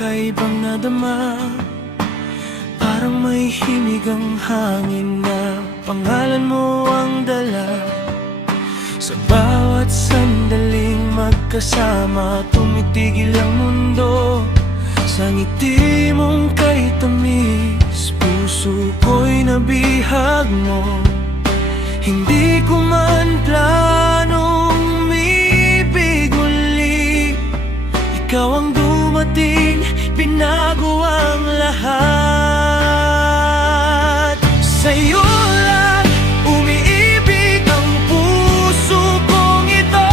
kakaibang nadama. Parang may himig ang hangin na pangalan mo ang dala. Sa bawat sandaling magkasama, tumitigil ang mundo. Sa ngiti mong kay tamis, puso ko'y nabihag mo. Hindi ko man planong umibig uli, ikaw ang dumating, binago ang lahat. Sa'yo lang umiibig ang puso kong ito.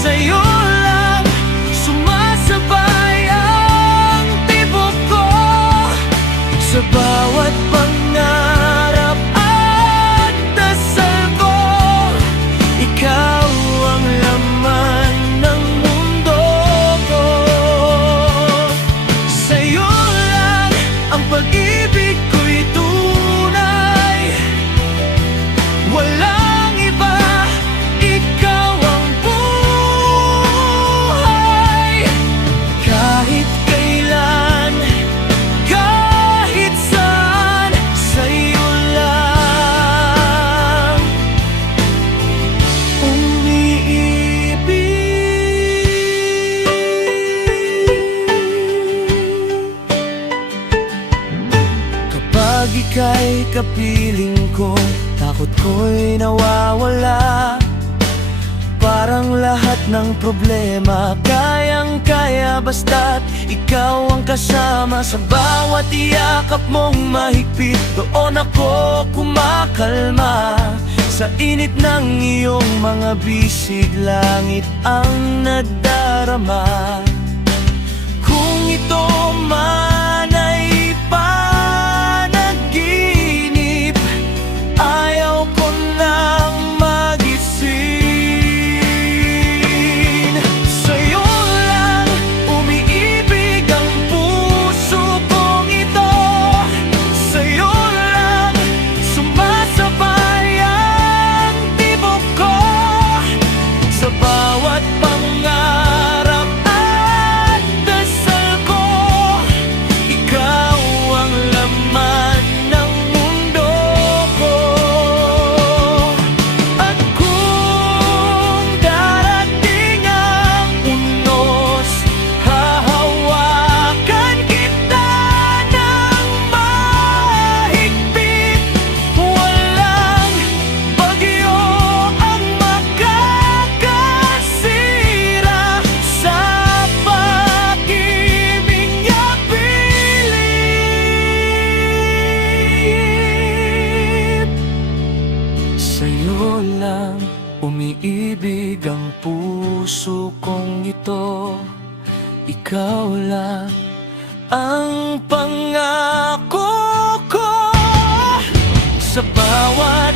Sa'yo lang sumasabay ang tibok ko. Sa bawat pangarap at dasal ko, ikaw ang laman ng mundo ko. Sa'yo lang ang pag-ibig ko'y tunay, walang iba, ikaw ang buhay. Kahit kailan, kahit saan, sa'yo lang umiibig. Kapag ika'y kapiling ko, takot ko'y nawawala. Parang lahat ng problema kayang-kaya basta't ikaw ang kasama. Sa bawat iyakap mong mahigpit, doon ako kumakalma. Sa init ng iyong mga bisig, langit ang nadarama. Kung ito man ay panaginip, ayaw ko nang magising. Sa'yo lang umiibig ang puso kong ito. Sa'yo lang sumasabay ang tibok ko. Sa bawat pangarap at dasal ko, ikaw ang laman ng mundo ko. At kung darating ang unos, hahawakan kita ng mahigpit. Walang bagyo ang makakasira sa pag-ibig niya pilit. Sa'yo lang umiibig ang puso kong ito. Ikaw lang ang pangako ko. Sa bawat